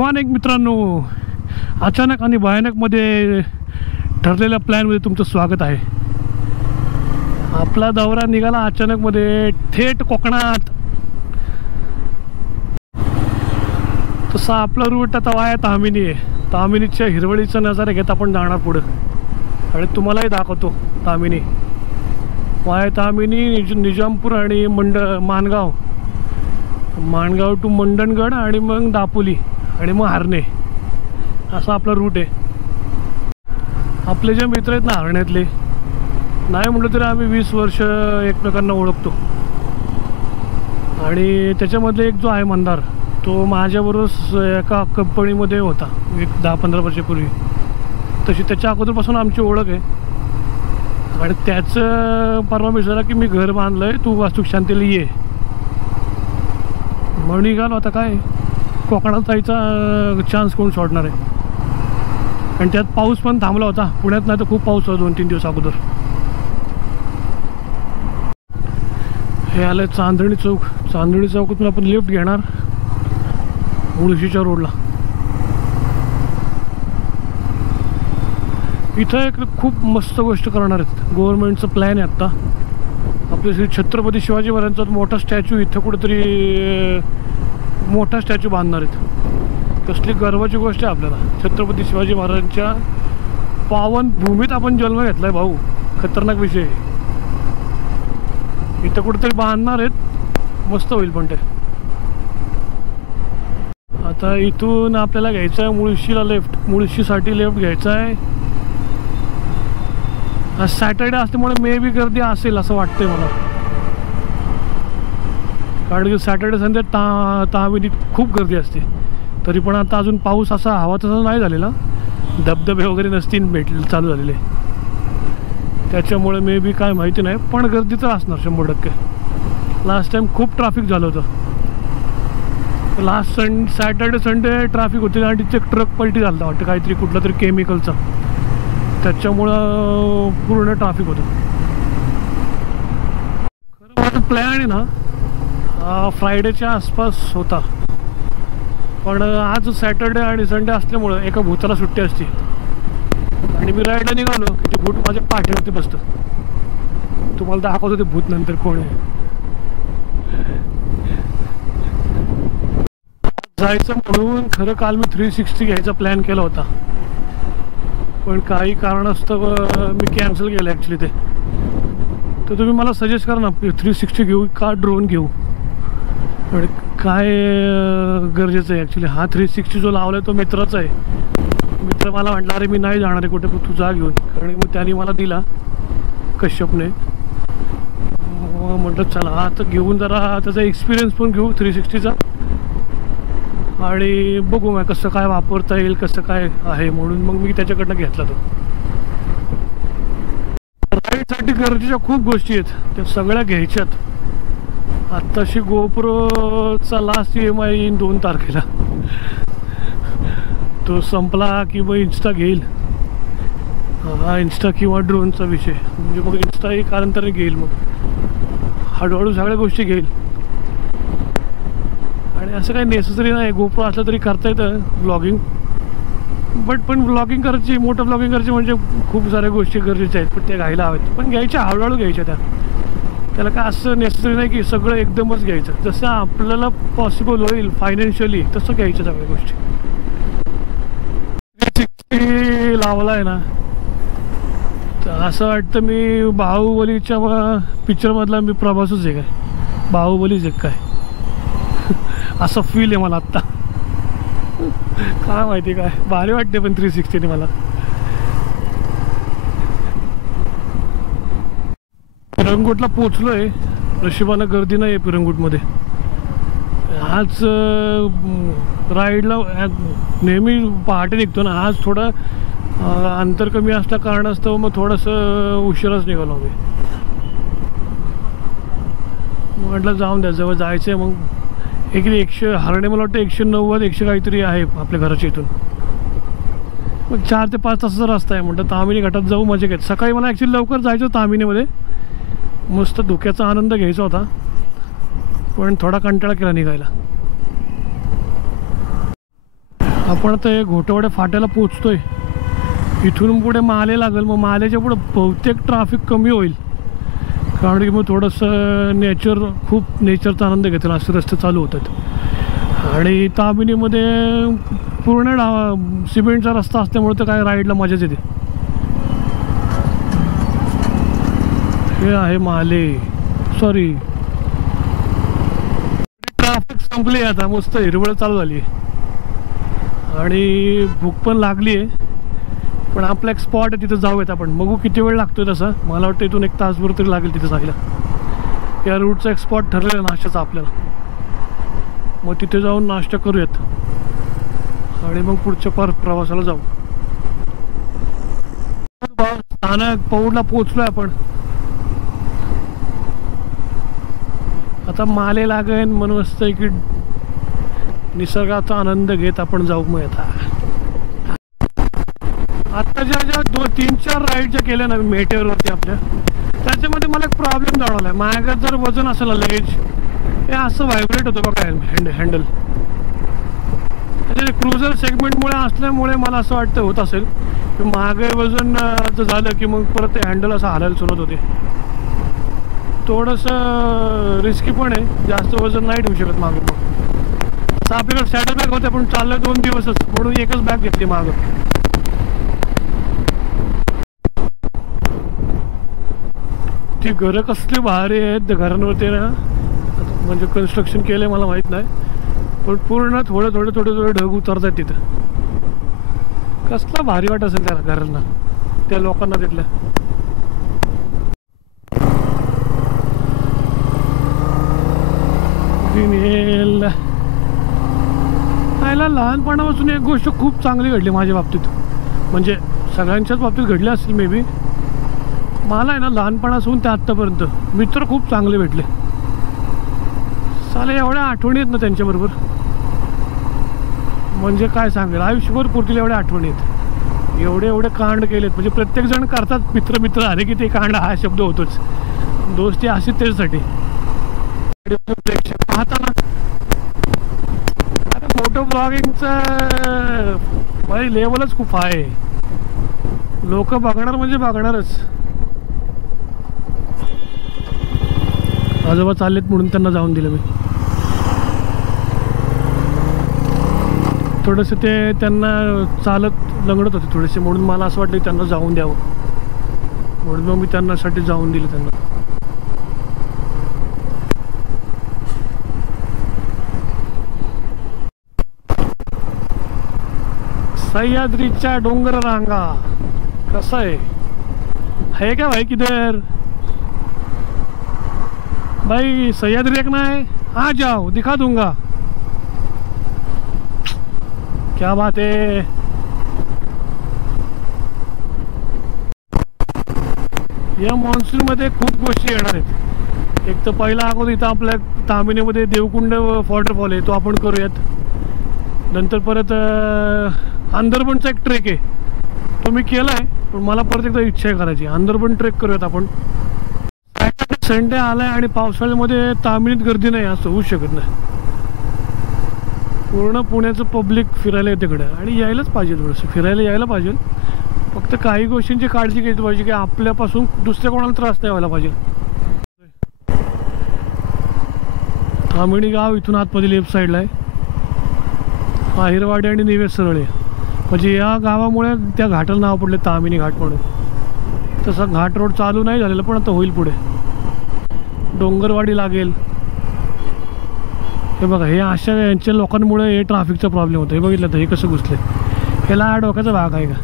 Morning मित्रांनो, अचानक आणि भयानकमध्ये ठरलेल्या प्लॅनमध्ये तुमचं स्वागत आहे. आपला दौरा निघाला अचानकमध्ये थेट कोकणात. तसा आपला रूट आता वाया तामिनी आहे. तामिनीच्या हिरवळीचा नजारा घेत आपण जाणार पुढं आणि तुम्हालाही दाखवतो. तामिनी वाया तामिनी, निजामपूर आणि माणगाव टू मंडणगड आणि मग दापोली आणि मग हरणे, असा आपला रूट आहे. आपले जे मित्र आहेत ना हरण्यातले, नाही म्हटलं तरी आम्ही 20 वर्ष एकमेकांना ओळखतो. आणि त्याच्यामधले एक जो आहे मंदार, तो माझ्याबरोबर एका कंपनीमध्ये होता एक 10-15 वर्षापूर्वी. तशी त्याच्या अगोदरपासून आमची ओळख आहे. आणि त्याचं परवा विचारला की मी घर बांधलं आहे, तू वास्तुक शांतीला ये. म्हणून निघालो. आता काय कोकणात जायचा चान्स कोण सोडणार आहे. आणि त्यात पाऊस पण थांबला होता. पुण्यात नाही तर खूप पाऊस होता 2-3 दिवस अगोदर. हे आलं चांदणी चौक. चांदणी चौकातून आपण लिफ्ट घेणार मुळशीच्या रोडला. इथं एक खूप मस्त गोष्ट करणार आहेत. गव्हर्नमेंटचं प्लॅन आहे आत्ता. आपले श्री छत्रपती शिवाजी महाराजांचा मोठा स्टॅच्यू इथं कुठेतरी मोठा स्टॅच्यू बांधणार आहेत. कसली गर्वाची गोष्ट आहे आपल्याला. छत्रपती शिवाजी महाराजांच्या पावन भूमीत आपण जन्म घेतला आहे भाऊ. खतरनाक विषय. इथं कुठेतरी बांधणार आहेत. मस्त होईल पण ते. आता इथून आपल्याला घ्यायचं आहे मुळशीला लेफ्ट. मुळशीसाठी लेफ्ट घ्यायचं आहे. आज सॅटर्डे असल्यामुळे मे बी गर्दी असेल असं वाटतंय मला. कारण की सॅटर्डे संडे तामिनीत खूप गर्दी असते. तरी पण आता अजून पाऊस असा हवा तसा नाही झालेला. धबधबे वगैरे नसतील चालू झालेले. त्याच्यामुळे मे बी काय माहिती नाही, पण गर्दी तर असणार 100%. लास्ट टाइम खूप ट्रॅफिक झालं होतं. लास्ट सॅटर्डे संडे ट्रॅफिक होते आणि तिथे ट्रक पलटी झाला वाटतं काहीतरी, कुठला तरी केमिकलचा. त्याच्यामुळं पूर्ण ट्रॅफिक होतं. खरं माझा प्लॅन आहे ना फ्रायडेच्या आसपास होता, पण आज सॅटर्डे आणि संडे असल्यामुळं एका भूताला सुट्टी असते. आणि मी राईडला निघालो की ते भूत माझ्या पाठीवरती बसतं. तुम्हाला दाखवतो ते भूत नंतर कोण आहे. जायचं म्हणून खरं काल मी 360 घ्यायचा प्लॅन केला होता, पण काही कारणास्तव मी कॅन्सल केलं ॲक्च्युली ते. तर तुम्ही मला सजेस्ट करा ना 360 घेऊ का ड्रोन घेऊ. आणि काय गरजेचं आहे ॲक्च्युली. हा 360 जो लावला आहे तो मित्राचा आहे. मित्र मला म्हटलं अरे मी नाही जाणार आहे कुठे, तू जा घेऊन. कारण मग त्याने मला दिला कश्यपने. म्हटलं चला आता घेऊन जरा त्याचा एक्सपिरियन्स पण घेऊ 360चा. आणि बघू मग कसं काय वापरता येईल, कसं काय आहे. म्हणून मग मी त्याच्याकडनं घेतला तो. राईडसाठी गरजेच्या खूप गोष्टी आहेत, त्या सगळ्या घ्यायच्यात. आत्ताशी गोप्रोचा लास्ट EMI येईन 2 तारखेला. तो संपला की मग इन्स्टा घेईल. हा इन्स्टा किंवा ड्रोनचा विषय. म्हणजे मग इन्स्टा एक कालांतराने घेईल. मग हळूहळू सगळ्या गोष्टी घेईल. आणि असं काही नेसेसरी नाही गोप्रो असलं तरी करता येतं ब्लॉगिंग. पण ब्लॉगिंग करायची, मोठं ब्लॉगिंग करायची म्हणजे खूप साऱ्या गोष्टी गरजेच्या आहेत, पण त्या घ्यायला हव्यात. पण घ्यायच्या हळूहळू घ्यायच्या त्या. त्याला काय असं नेसेसरी नाही की सगळं एकदमच घ्यायचं. जसं आपल्याला पॉसिबल होईल फायनान्शियली तसं घ्यायच्या सगळ्या गोष्टी. 360 लावला आहे ना, तर असं वाटतं मी बाहुबलीच्या पिक्चरमधला मी प्रभासच आहे काय, बाहुबलीच आहे काय असं फील आहे मला आत्ता. काय माहिती काय भारी वाटते पण 360ने मला. पिरंगुटला पोचलो आहे. नशिबानं गर्दी नाही आहे पिरंगुटमध्ये. आज राईडला नेहमी पहाटे निघतो ना, आज थोडं अंतर कमी असल्या कारणास्तव मग थोडंसं उशिराच निघालो आम्ही. म्हटलं जाऊन द्या, जवळ जायचं आहे. मग एक 100 हरणे मला वाटतं 190-100 काहीतरी आहे आपल्या घराच्या इथून. मग 4 ते 5 तासाचा रस्ता आहे. म्हटलं तामिनी घाटात जाऊ, मजा घेत. सकाळी मला ॲक्च्युली लवकर जायचं होतं तामिनीमध्ये. मस्त धुक्याचा आनंद घ्यायचा होता, पण थोडा कंटाळा केला निघायला. आपण आता घोटवडे फाट्याला पोचतोय. इथून पुढे माले लागेल. मग मालेच्या पुढे बहुतेक ट्रॅफिक कमी होईल, कारण की मग थोडंसं खूप नेचरचा आनंद घेतील असे रस्ते चालू होतात. आणि तामिनीमध्ये पूर्ण सिमेंटचा रस्ता असल्यामुळे तर काय राईडला मजाच येते. हे आहे माले, सॉरी ट्रॅफिक संपली. आता मस्त हिरवळ चालू झाली आणि भूक पण लागली आहे. पण आपला एक स्पॉट आहे, तिथं जाऊयात आपण. बघू किती वेळ लागतोय तसा. मला वाटतं इथून 1 तासभर तरी लागेल तिथे जायला. या रूटचा एक स्पॉट ठरलेला नाश्त्याचा आपल्याला. मग तिथे जाऊन नाश्ता करूयात आणि मग पुढच्या प्रवासाला जाऊ. स्थानक पौडला पोहोचलोय आपण. आता माले लागेल म्हणून असतं की निसर्गाचा आनंद घेत आपण जाऊ. मग आता ज्या 2-3-4 राईड ज्या केल्या ना मेटेवरती आपल्या, त्याच्यामध्ये मला एक प्रॉब्लेम जाणवला. माझ्या जर वजन असेल लगेज हे असं व्हायब्रेट होतं बघा हँडल. त्याच्या क्रुझर सेगमेंटमुळे असल्यामुळे मला असं वाटतं होत असेल की मागे वजन जर झालं की मग परत ते हँडल असं हालायला सुरुवात होते. थोडंसं रिस्की पण आहे, जास्त वजन नाही ठेवू शकत मागं. मग तसं आपल्याकडे सॅडल बॅग होते, पण चाललं 2 दिवसच म्हणून एकच बॅग घेतली मागं. ती घरं कसली भारी आहेत. त्या घरांवरती ना म्हणजे कन्स्ट्रक्शन केलं आहे मला माहीत नाही, पण पूर्ण थोडं ढग उतरत आहेत तिथं. कसला भारी वाटत असेल त्या घरांना, त्या लोकांना तिथल्या. आयला लहानपणापासून एक गोष्ट खूप चांगली घडली माझ्या बाबतीत, म्हणजे सगळ्यांच्याच बाबतीत घडली असेल मे बी. मला आहे ना लहानपणापासून ते आत्तापर्यंत मित्र खूप चांगले भेटले. साले एवढ्या आठवणी आहेत ना त्यांच्याबरोबर, म्हणजे काय सांगेल. आयुष्यभर पुरतील एवढ्या आठवणी आहेत. एवढे कांड केलेत, म्हणजे प्रत्येकजण करतात. मित्र आले की ते कांड हा शब्द होतोच. दोस्ती अशी त्याच्यासाठी पाहताना. अरे फोटो ब्लॉगिंगचं माझी लेवलच खूप आहे. लोक बघणार म्हणजे बघणारच. आजोबा चाललेत म्हणून त्यांना जाऊन दिलं मी. थोडंसं ते त्यांना चालत लंगडत होते थोडेसे, म्हणून मला असं वाटलं की त्यांना जाऊन द्यावं, म्हणून मग मी त्यांनासाठी जाऊन दिलं त्यांना. सह्याद्रीच्या डोंगर रांगा कसं आहे क्या भाई? किधर भाई? सह्याद्री देखना है? आ जाओ, दिखा दूंगा. क्या बात है. या मान्सून मध्ये खूप गोष्टी येणार आहेत. एक तर पहिला अगोदर इथं आपल्या तामिनीमध्ये देवकुंड वॉटरफॉल आहे, तो आपण करूयात. नंतर परत अंदरबनचा एक ट्रेक आहे, तो मी केला आहे, पण मला परत एकदा इच्छा आहे करायची. अंदरबन ट्रेक करूयात आपण. संडे आलाय आणि पावसाळ्यामध्ये तामिनीत गर्दी नाही असं होऊ शकत नाही. पूर्ण पुण्याचं पब्लिक फिरायला येते इकडे, आणि यायलाच पाहिजे. थोडंसं फिरायला यायला पाहिजे. फक्त काही गोष्टींची काळजी घ्यायची पाहिजे की आपल्यापासून दुसऱ्या कोणाला त्रास नाही व्हायला पाहिजे. तामिणी गाव इथून आतमध्ये लेफ्ट साईडला आहे. आहिरवाडी आणि निवेस सरळे, म्हणजे या गावामुळे त्या घाटाला नाव पडले तामिनी घाट म्हणून. तसा घाट रोड चालू नाही झालेला, पण आता होईल पुढे. डोंगरवाडी लागेल. हे बघा, हे अशा यांच्या लोकांमुळे हे ट्रॅफिकचा प्रॉब्लेम होतो. हे बघितलं तर हे कसं घुसले. ह्याला डोक्याचा भाग आहे का?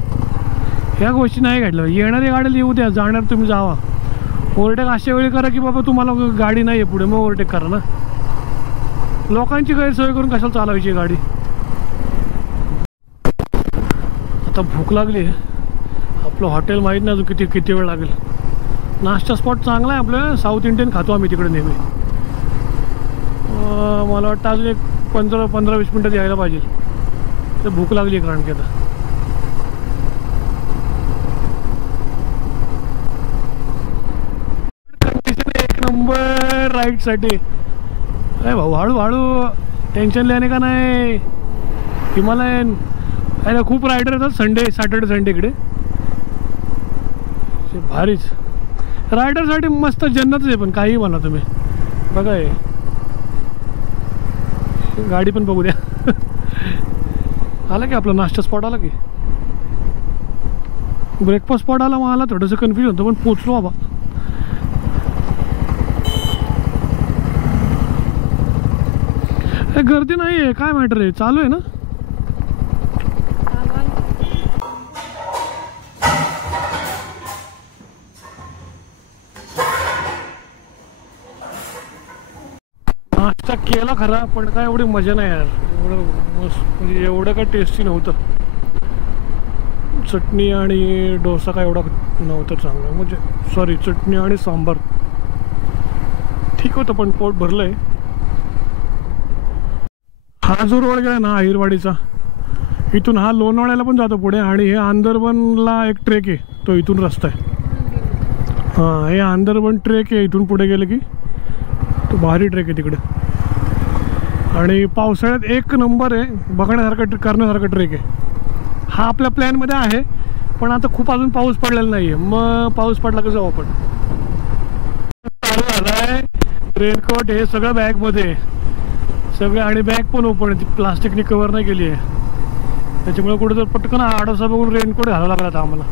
ह्या गोष्टी नाही घडल्या. येणारी गाडीला येऊ द्या, जाणार तुम्ही जावा. ओव्हरटेक अशा वेळी करा की बाबा तुम्हाला गाडी नाही आहे पुढे, मग ओव्हरटेक करा ना. लोकांची गैरसोय करून कशाला चालवायची गाडी. आता भूक लागली आहे. आपलं हॉटेल माहीत नाही अजून किती वेळ लागेल. नाश्ता स्पॉट चांगला आहे आपलं, साऊथ इंडियन खातो आम्ही तिकडे नेहमी. मला वाटतं अजून एक 15-20 मिनटात यायला पाहिजे. तर भूक लागली आहे कारण की आता कंडिशन एक नंबर राईडसाठी. अरे भाऊ हळूहळू, टेन्शन लेणे का नाही. हिमालयन आहे. खूप रायडर येतात सॅटर्डे संडे इकडे. भारीच रायडरसाठी मस्त जन्नतच आहे. पण काही म्हणा तुम्ही. बघा हे गाडी पण बघू द्या. आला की आपला नाश्ता स्पॉट आला की ब्रेकफास्ट स्पॉट आला. मला थोडंसं कन्फ्युजन होतं पण पोचलो बाबा. गर्दी नाही आहे काय मॅटर आहे. चालू आहे ना. नाश्ता केला खरा पण काय एवढी मजा नाही यार. एवढं मस्त म्हणजे एवढं काय टेस्टी नव्हतं. चटणी आणि डोसा काय एवढा नव्हतं चांगलं. म्हणजे सॉरी चटणी आणि सांबार ठीक होतं पण पोट भरलंय. हा जो रोड गेला ना आहिरवाडीचा इथून हा लोणावळ्याला पण जातो पुढे. आणि हे आंदरबनला एक ट्रेक आहे तो इथून रस्ता आहे. हां हे आंदरबन ट्रेक आहे. इथून पुढे गेलं की तो भारी ट्रेक आहे तिकडे. आणि पावसाळ्यात एक नंबर आहे बघण्यासारखं करण्यासारखं ट्रेक आहे. हा आपल्या प्लॅनमध्ये आहे पण आता खूप अजून पाऊस पडलेला नाही आहे. मग पाऊस पडला का जाऊ आपण. चालू झाला आहे. रेनकोट हे सगळं बॅगमध्ये सगळं. आणि बॅग पण ओपन आहे. ती प्लास्टिकनी कवर नाही केली आहे त्याच्यामुळे कुठं जर पटकन आडोसा बघून रेनकोट घालावं लागला आता आम्हाला.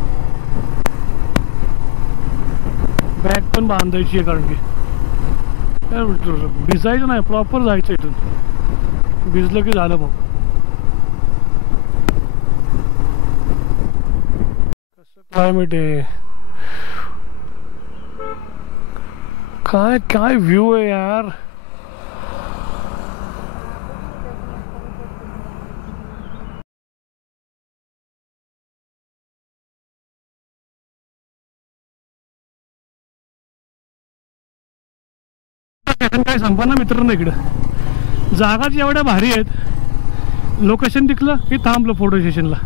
बॅग पण बांधायची आहे कारण की भिजायचं नाही प्रॉपर जायचं इथून. भिजलं की झालं मग. कसं क्लायमेट आहे. काय काय व्ह्यू आहे यार. काय सांगतो ना मित्रांनो इकडं जागाच एवढ्या भारी आहेत. लोकेशन दिसलं की थांबलं फोटो सेशनला.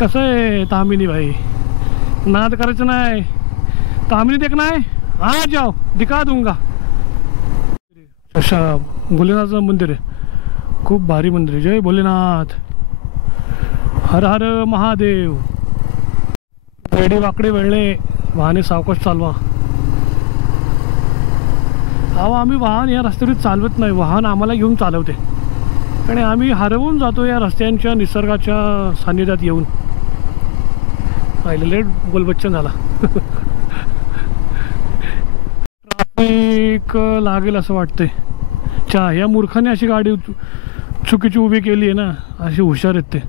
कसं आहे तामिनी भाई नाद करायचं नाही. तामिनी देखना है आ जाओ दिखा दूंगा. अच्छा भोलेनाथचं मंदिर आहे. खूप भारी मंदिर आहे. जय भोलेनाथ हर हर महादेव. रेडी वाकडे वळणे वाहने सावकाश चालवा. अहो आम्ही वाहन या रस्त्यावर चालवत नाही. वाहन आम्हाला घेऊन चालवते आणि आम्ही हरवून जातो या रस्त्यांच्या निसर्गाच्या सान्निध्यात येऊन. पाहिलं लेट गोलबच्चन झाला. ट्रॅफिक लागेल असं वाटतंय. या मूर्खाने अशी गाडी चुकीची उभी केली आहे ना. अशी हुशार आहेत ते.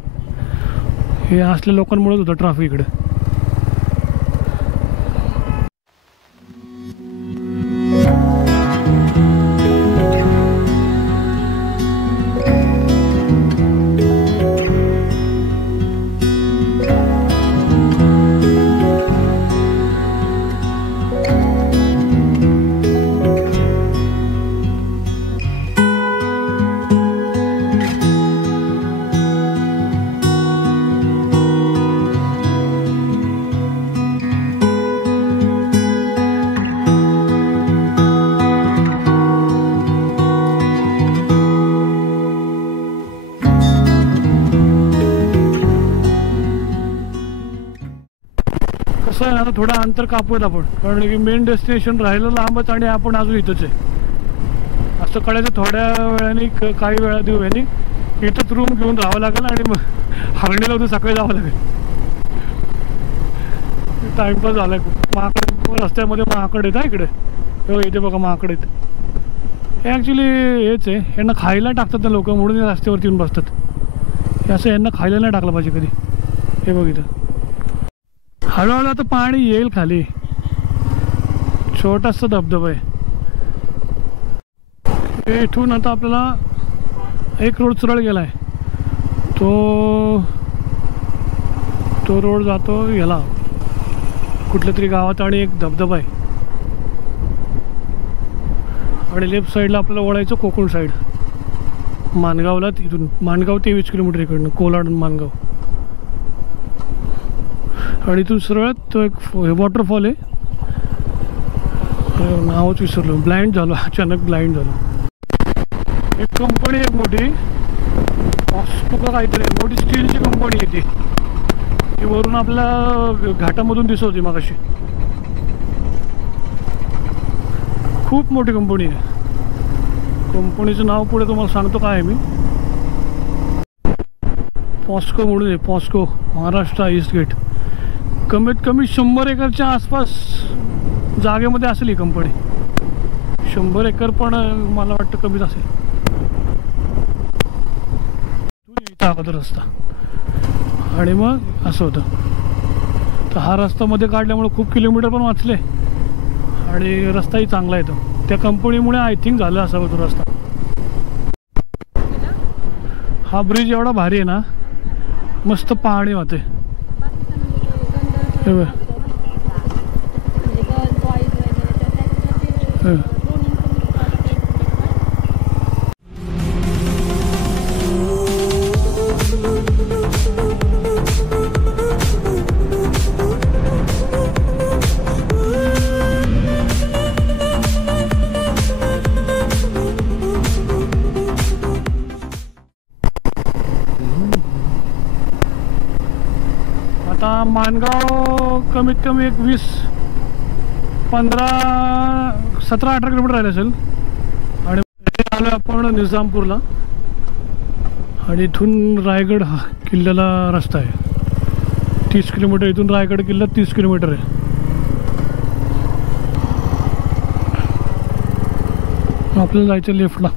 हे असल्या लोकांमुळेच होतं ट्रॅफिक इकडे. कसं आहे आता थोडं अंतर कापूयात आपण कारण की मेन डेस्टिनेशन राहिलं लांबच आणि आपण अजून इथंच आहे असं कळायचं. थोड्या वेळाने काही वेळा देऊ यांनी इथंच रूम घेऊन राहावं लागेल आणि मग हरणीला उद्या सकाळी जावं लागेल. टाइमपास झाला आहे. माकड रस्त्यामध्ये माकड येत आहे इकडे. इथे बघा माकड येत. हे ॲक्च्युली हेच आहे. यांना खायला टाकतात ना लोक म्हणून रस्त्यावरती येऊन बसतात. हे असं यांना खायला नाही टाकलं पाहिजे कधी. हे बघ इथं हळूहळू आता पाणी येईल खाली. छोटासा धबधबा आहे. इथून आता आपल्याला एक रोड सरळ गेला आहे. तो रोड जातो याला कुठल्या तरी गावात आणि एक धबधबा आहे. आणि लेफ्ट साईडला आपल्याला वळायचं कोकण साईड माणगावला. तिथून माणगाव 23 किलोमीटर इकडनं कोलाड माणगाव. आणि इथून सरळ तो एक वॉटरफॉल आहे. नावच विसरलो. ब्लाइंड झालो अचानक ब्लाइंड झालो. एक कंपनी आहे मोठी, ऑस्को काहीतरी मोठी स्टीलची कंपनी आहे ती वरून आपल्या घाटामधून दिसत होती मगाशी. खूप मोठी कंपनी आहे. कंपनीचं नाव पुढे तुम्हाला सांगतो काय आहे मी. पॉस्को म्हणून आहे, पॉस्को महाराष्ट्र ईस्ट गेट. कमीत कमी 100 एकरच्या आसपास जागेमध्ये असेल ही कंपनी. 100 एकर पण मला वाटतं कमीच असेल. अगोदर रस्ता आणि मग असं होतं. तर हा रस्ता मध्ये काढल्यामुळे खूप किलोमीटर पण वाचले आणि रस्ताही चांगला येतो. त्या कंपनीमुळे आय थिंक झालं असावं तो रस्ता. हा ब्रिज एवढा भारी आहे ना, मस्त पाहणी होते. आता माणगाव कमीत कमी एक 17-18 किलोमीटर राहिले असेल. आणि आलो आपण निजामपूरला आणि इथून रायगड हा किल्ल्याला रस्ता आहे. 30 किलोमीटर इथून रायगड किल्ला 30 किलोमीटर आहे. आपल्याला जायचं लेफ्टला.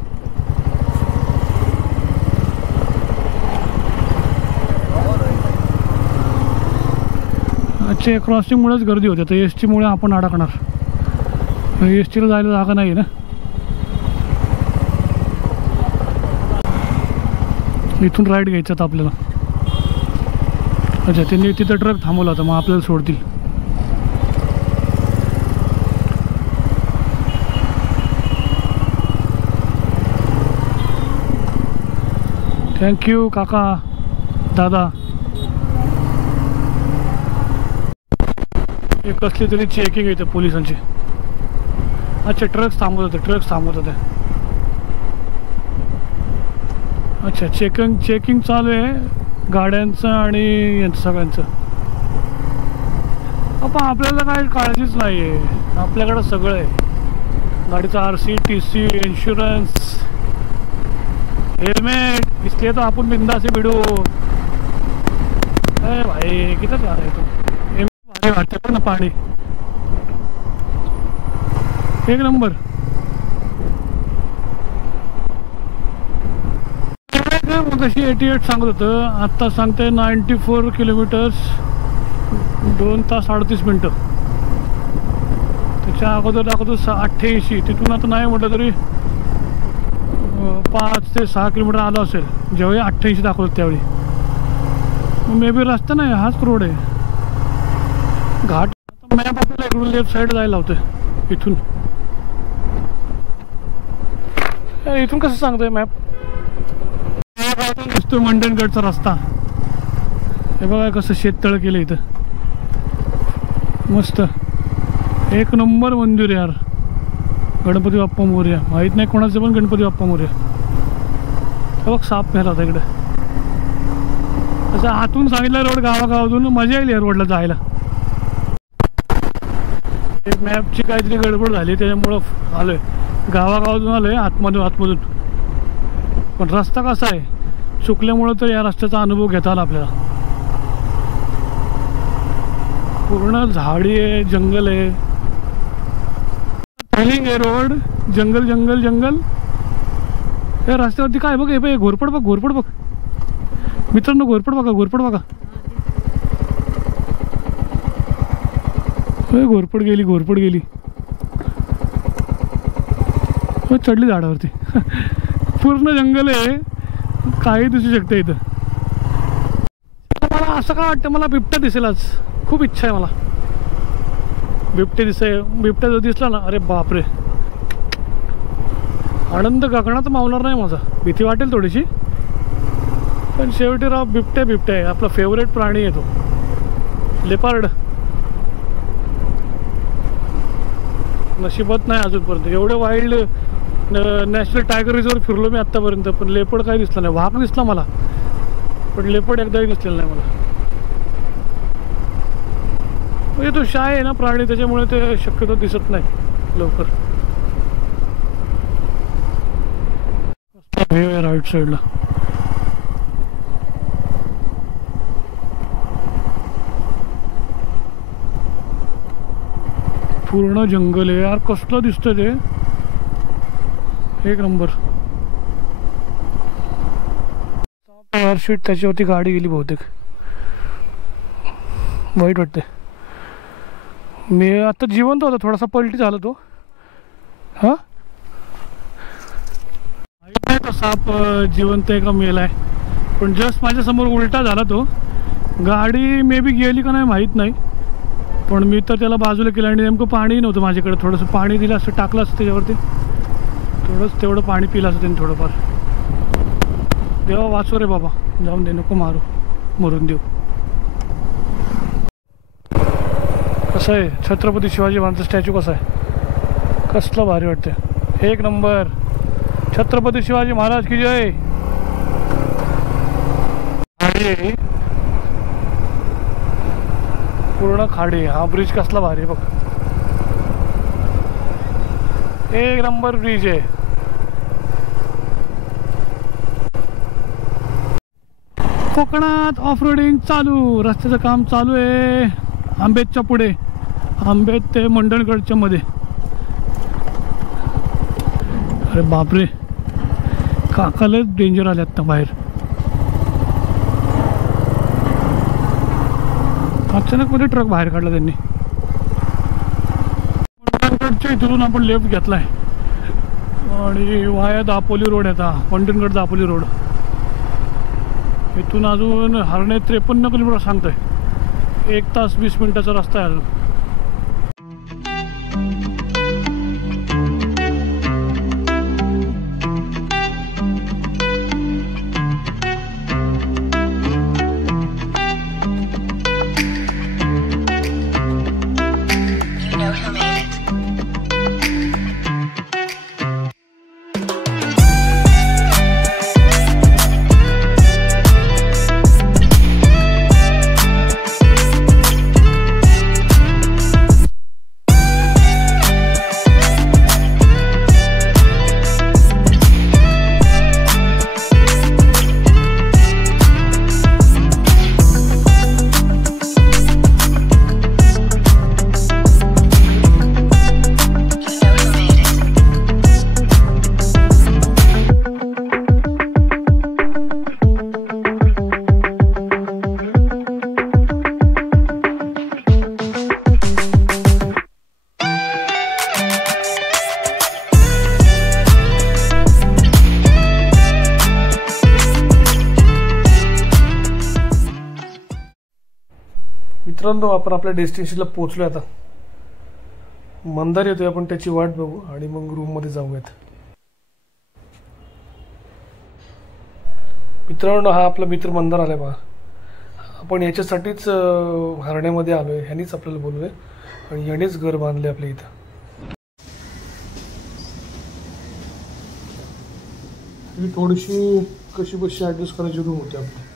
आजच्या क्रॉसिंगमुळेच गर्दी होते. तर एस टीमुळे आपण अडकणार. एस टीला जायला जागा नाही ना. इथून राईट घ्यायचं तर आपल्याला. अच्छा, त्यांनी तिथं ट्रक थांबवला होता, मग आपल्याला सोडतील. थँक्यू काका दादा. एक कसली तरी चेकिंग येते पोलिसांची. अच्छा, ट्रक्स थांबवत होते. अच्छा, चेकिंग चालू आहे गाड्यांचं आणि यांचं सगळ्यांचं. आपण आपल्याला काही काळजीच नाही आहे. आपल्याकडं सगळं आहे. गाडीचा RC, TC, इन्शुरन्स, हेल्मेट. इसलिए तो आपण बिंदास से भिडू. अरे भाई किती जा रहा है तू. भारी वाटते पण ना पाणी. एक नंबर. कशी 88 सांगत होतं, आत्ता सांगते 94 किलोमीटर्स 2 तास 38 मिनटं. त्याच्या अगोदर दाखवतो 88. तिथून आता नाही म्हटलं तरी 5 ते 6 किलोमीटर आलं असेल. जेव्हा 88 दाखवतो त्यावेळी मे बी रस्ता नाही, हाच रोड आहे. घाट. मॅप आपल्याला इकडून लेफ्ट साईड जायला होतं. इथून कसं सांगतोय मॅप. दिसतोय मंडणगडचा रस्ता. हे बघा कसं शेततळ केलं इथं. मस्त एक नंबर मंदिर यार. गणपती बाप्पा मोरया. माहीत नाही कोणाचं पण गणपती बाप्पा मोरया. बघ साप मेला होता इकडे. असं आतून सांगितलं रोड गावागावातून मजा येईल या रोडला जायला. मॅपची काहीतरी गडबड झाली त्याच्यामुळं आलोय गावागावातून. आलोय आतमधून. पण रस्ता कसा आहे चुकल्यामुळं तर या रस्त्याचा अनुभव घेता आला आपल्याला. पूर्ण झाडी आहे, जंगल आहे. ट्रेलिंग आहे रोड. जंगल. या रस्त्यावरती काय बघ. हे घोरपड बघ मित्रांनो. घोरपड बघा. घोरपड गेली. चढली झाडावरती. पूर्ण जंगल आहे. काही दिसू शकतं इथं. मला असं काय वाटतं, मला बिबट्या दिसेल आज. खूप इच्छा आहे मला बिबट्या जर दिसला ना, अरे बापरे, आनंद गगनात मावणार नाही माझा. भीती वाटेल थोडीशी, पण शेवटी राव बिबट्या आहे. आपला फेवरेट प्राणी आहे तो, लेपर्ड. नशिबात नाही अजूनपर्यंत. एवढे वाईल्ड नॅशनल टायगर रिझर्व फिरलो मी आत्तापर्यंत, पण लेपर्ड काही दिसला नाही. वाघ दिसला मला, पण लेपर्ड एकदाही दिसलेला नाही मला. म्हणजे तो शाय आहे ना प्राणी, त्याच्यामुळे ते शक्यतो दिसत नाही लवकर. हे राईट साईडला पूर्ण जंगल आहे यार. कसलं दिसतं ते, एक नंबर. शीट त्याच्यावरती गाडी गेली बहुतेक, वाईट वाटते. मी आता जिवंत होता, थोडासा पलटी झाला तो. हां माहीत नाही तो साप जिवंत आहे का मेला आहे, पण जस्ट माझ्यासमोर उलटा झाला तो. गाडी मे बी गेली का नाही माहीत नाही, पण मी तर त्याला बाजूला केलं आणि नेमकं पाणी नव्हतं माझ्याकडे. थोडंसं पाणी दिलं असतं, टाकलं असतं त्याच्यावरती, तेवढं पाणी पिलं असतं त्यांनी थोडंफार. देवा वाचव रे बाबा, जाऊन दे, नको मारू, मरून देऊ. कसं आहे छत्रपती शिवाजी महाराजांचा स्टॅच्यू, कसा आहे, कसलं भारी वाटतं, एक नंबर. छत्रपती शिवाजी महाराज की जय. खाडी पूर्ण खाडी. हा ब्रिज कसला भारी बघ, एक नंबर ब्रिज आहे. कोकणात ऑफ रोडिंग चालू, रस्त्याचं काम चालू आहे. आंबेतच्या पुढे, आंबेत ते मंडणगडच्या मध्ये. अरे बापरे, काकालाच डेंजर आले आता बाहेर. अचानक मध्ये ट्रक बाहेर काढला त्यांनी. मंडणगडच्या इथून आपण लेफ्ट घेतलाय आणि वाया दापोली रोड येता, मंडणगड दापोली रोड. इथून अजून हरणे 53 किलोमीटर सांगतोय. 1 तास 20 मिनिटाचा रस्ता आहे अजून. मित्रांनो, आपण आपल्या डेस्टिनेशनला पोहोचलो. आता मंदार येतोय, आपण त्याची वाट बघू आणि मग रूम मध्ये जाऊयात. मित्रांनो, हा आपला मित्र मंदार आलाय बघा. आपण याच्यासाठीच हरण्यामध्ये आलोय, ह्यानीच आपल्याला बोलवलंय आणि यानेच घर बांधले आपल्या इथं. ही थोडीशी कशी बशी ऍडजस्ट करायची रूम होती आपली.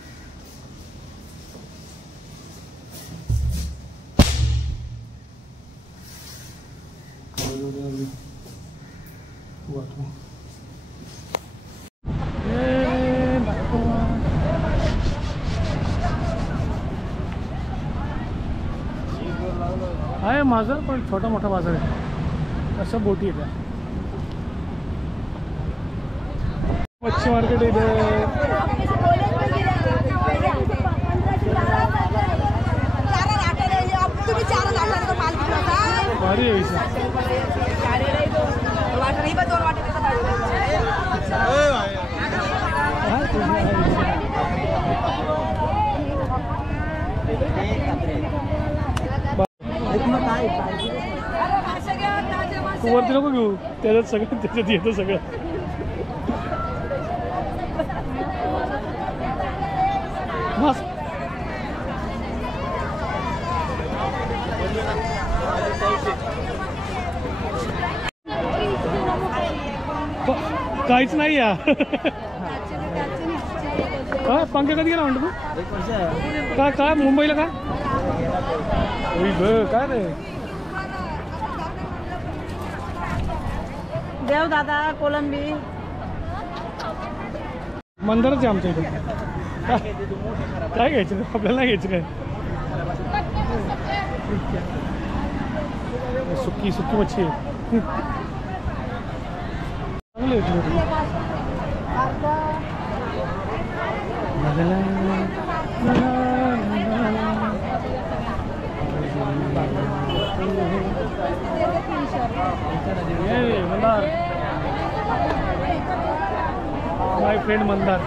आहे माझं, पण छोटा मोठा बाजार आहे. अशा बोटी आहे त्या. मच्छी मार्केट इथे भारी आहे इथं. तू वरती नको घेऊ, त्याच्यात सगळं, त्याच्यात येतं सगळं. बस काहीच नाही या काय पंखे कधी गेला म्हणतो तू काय काय मुंबईला का काय रे देव दादा कोलंबी मंदिरच आहे आमच्या इथे काय घ्यायचं आपल्याला नाही घ्यायचं काय सुकी सुकी मच्छी आहे चांगली होती मंदार माय फ्रेंड मंदार